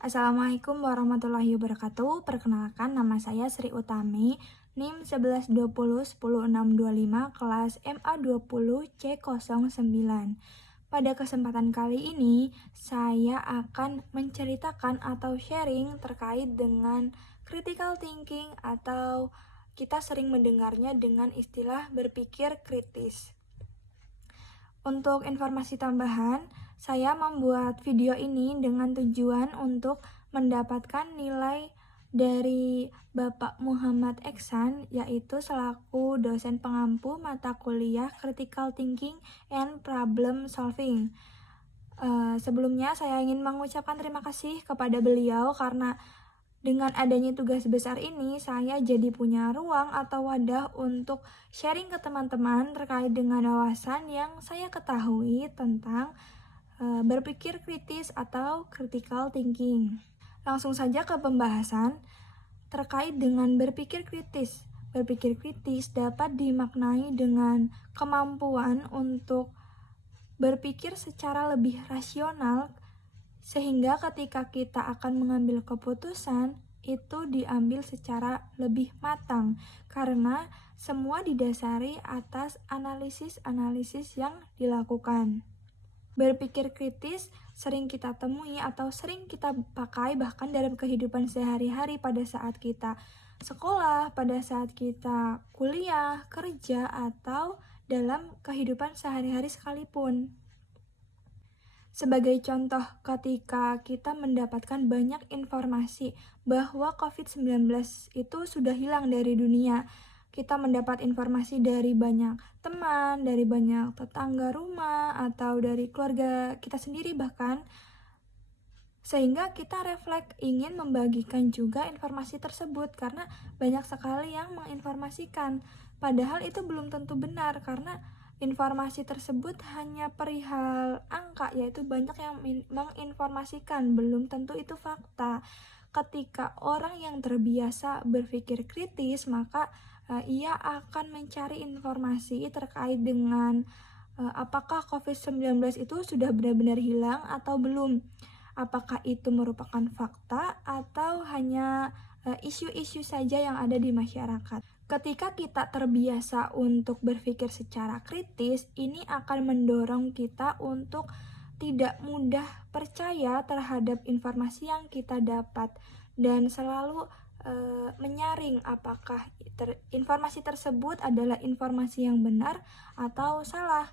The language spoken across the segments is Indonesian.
Assalamualaikum warahmatullahi wabarakatuh. Perkenalkan, nama saya Sri Utami, NIM 11201065, kelas MA20 C09. Pada kesempatan kali ini, saya akan menceritakan atau sharing terkait dengan critical thinking atau kita sering mendengarnya dengan istilah berpikir kritis. Untuk informasi tambahan, saya membuat video ini dengan tujuan untuk mendapatkan nilai dari Bapak Muhammad Eksan, yaitu selaku dosen pengampu mata kuliah Critical Thinking and Problem Solving. Sebelumnya saya ingin mengucapkan terima kasih kepada beliau karena dengan adanya tugas besar ini, saya jadi punya ruang atau wadah untuk sharing ke teman-teman terkait dengan wawasan yang saya ketahui tentang berpikir kritis atau critical thinking. Langsung saja ke pembahasan terkait dengan berpikir kritis. Berpikir kritis dapat dimaknai dengan kemampuan untuk berpikir secara lebih rasional, sehingga ketika kita akan mengambil keputusan, itu diambil secara lebih matang karena semua didasari atas analisis-analisis yang dilakukan. Berpikir kritis sering kita temui atau sering kita pakai bahkan dalam kehidupan sehari-hari pada saat kita sekolah, pada saat kita kuliah, kerja, atau dalam kehidupan sehari-hari sekalipun. Sebagai contoh, ketika kita mendapatkan banyak informasi bahwa COVID-19 itu sudah hilang dari dunia, kita mendapat informasi dari banyak teman, dari banyak tetangga rumah, atau dari keluarga kita sendiri bahkan, sehingga kita refleks ingin membagikan juga informasi tersebut karena banyak sekali yang menginformasikan. Padahal itu belum tentu benar karena informasi tersebut hanya perihal angka, yaitu banyak yang menginformasikan, belum tentu itu fakta. Ketika orang yang terbiasa berpikir kritis, maka ia akan mencari informasi terkait dengan apakah COVID-19 itu sudah benar-benar hilang atau belum. Apakah itu merupakan fakta atau hanya isu-isu saja yang ada di masyarakat. Ketika kita terbiasa untuk berpikir secara kritis, ini akan mendorong kita untuk tidak mudah percaya terhadap informasi yang kita dapat dan selalu menyaring apakah informasi tersebut adalah informasi yang benar atau salah.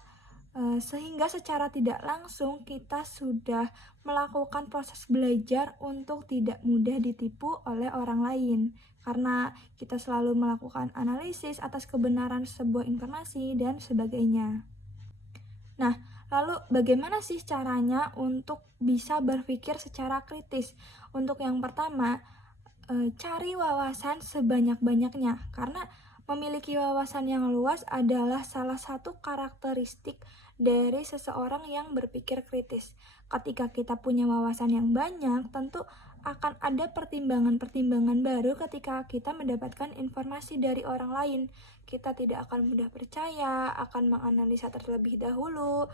Sehingga secara tidak langsung kita sudah melakukan proses belajar untuk tidak mudah ditipu oleh orang lain karena kita selalu melakukan analisis atas kebenaran sebuah informasi dan sebagainya. Nah, lalu bagaimana sih caranya untuk bisa berpikir secara kritis? Untuk yang pertama, cari wawasan sebanyak-banyaknya karena memiliki wawasan yang luas adalah salah satu karakteristik dari seseorang yang berpikir kritis. Ketika kita punya wawasan yang banyak, tentu akan ada pertimbangan-pertimbangan baru ketika kita mendapatkan informasi dari orang lain. Kita tidak akan mudah percaya, akan menganalisa terlebih dahulu,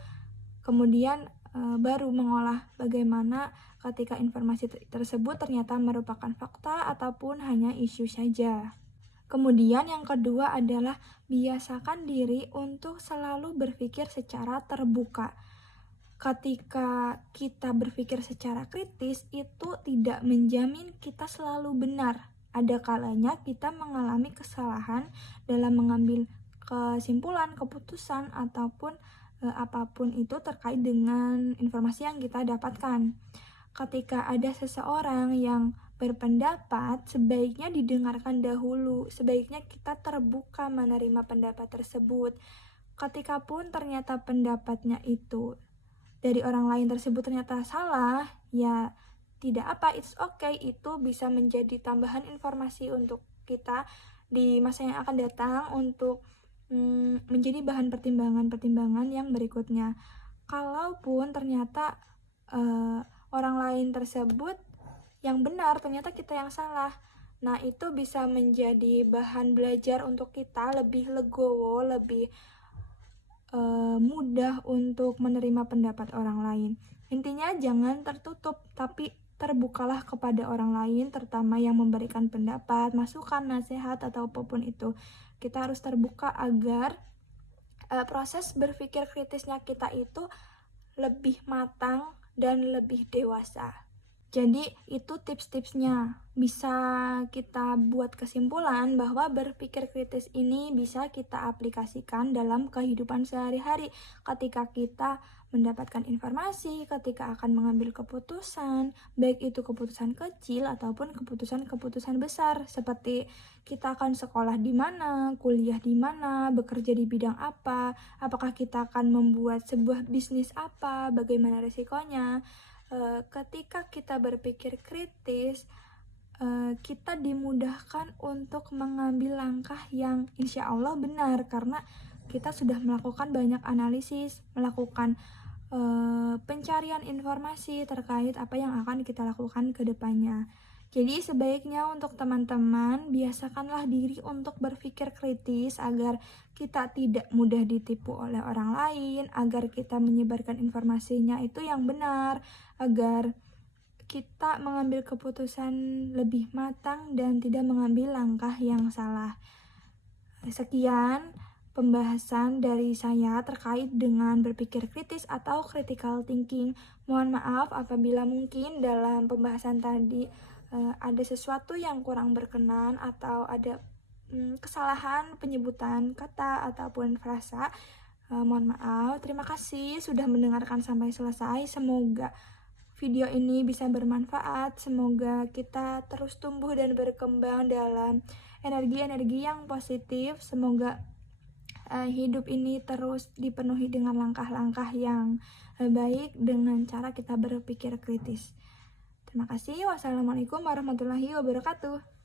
kemudian baru mengolah bagaimana ketika informasi tersebut ternyata merupakan fakta ataupun hanya isu saja. Kemudian yang kedua adalah biasakan diri untuk selalu berpikir secara terbuka. Ketika kita berpikir secara kritis, itu tidak menjamin kita selalu benar. Ada kalanya kita mengalami kesalahan dalam mengambil kesimpulan, keputusan, ataupun apapun itu terkait dengan informasi yang kita dapatkan. Ketika ada seseorang yang berpendapat, sebaiknya didengarkan dahulu, sebaiknya kita terbuka menerima pendapat tersebut. Ketika pun ternyata pendapatnya itu dari orang lain tersebut ternyata salah, ya tidak apa, it's okay, itu bisa menjadi tambahan informasi untuk kita di masa yang akan datang untuk menjadi bahan pertimbangan-pertimbangan yang berikutnya. Kalaupun ternyata orang lain tersebut yang benar, ternyata kita yang salah, nah itu bisa menjadi bahan belajar untuk kita lebih legowo, lebih mudah untuk menerima pendapat orang lain. Intinya jangan tertutup, tapi terbukalah kepada orang lain, terutama yang memberikan pendapat, masukan, nasihat, atau apapun itu. Kita harus terbuka agar proses berpikir kritisnya kita itu lebih matang dan lebih dewasa. Jadi itu tips-tipsnya. Bisa kita buat kesimpulan bahwa berpikir kritis ini bisa kita aplikasikan dalam kehidupan sehari-hari ketika kita mendapatkan informasi, ketika akan mengambil keputusan, baik itu keputusan kecil ataupun keputusan-keputusan besar, seperti kita akan sekolah di mana, kuliah di mana, bekerja di bidang apa, apakah kita akan membuat sebuah bisnis apa, bagaimana resikonya. Ketika kita berpikir kritis, kita dimudahkan untuk mengambil langkah yang insya Allah benar, karena kita sudah melakukan banyak analisis, melakukan pencarian informasi terkait apa yang akan kita lakukan ke depannya. Jadi sebaiknya untuk teman-teman, biasakanlah diri untuk berpikir kritis agar kita tidak mudah ditipu oleh orang lain, agar kita menyebarkan informasinya itu yang benar, agar kita mengambil keputusan lebih matang dan tidak mengambil langkah yang salah. Sekian pembahasan dari saya terkait dengan berpikir kritis atau critical thinking. Mohon maaf apabila mungkin dalam pembahasan tadi ada sesuatu yang kurang berkenan atau ada kesalahan penyebutan kata ataupun frasa. Mohon maaf. Terima kasih sudah mendengarkan sampai selesai. Semoga video ini bisa bermanfaat. Semoga kita terus tumbuh dan berkembang dalam energi-energi yang positif. Semoga hidup ini terus dipenuhi dengan langkah-langkah yang baik dengan cara kita berpikir kritis. Terima kasih. Wassalamualaikum warahmatullahi wabarakatuh.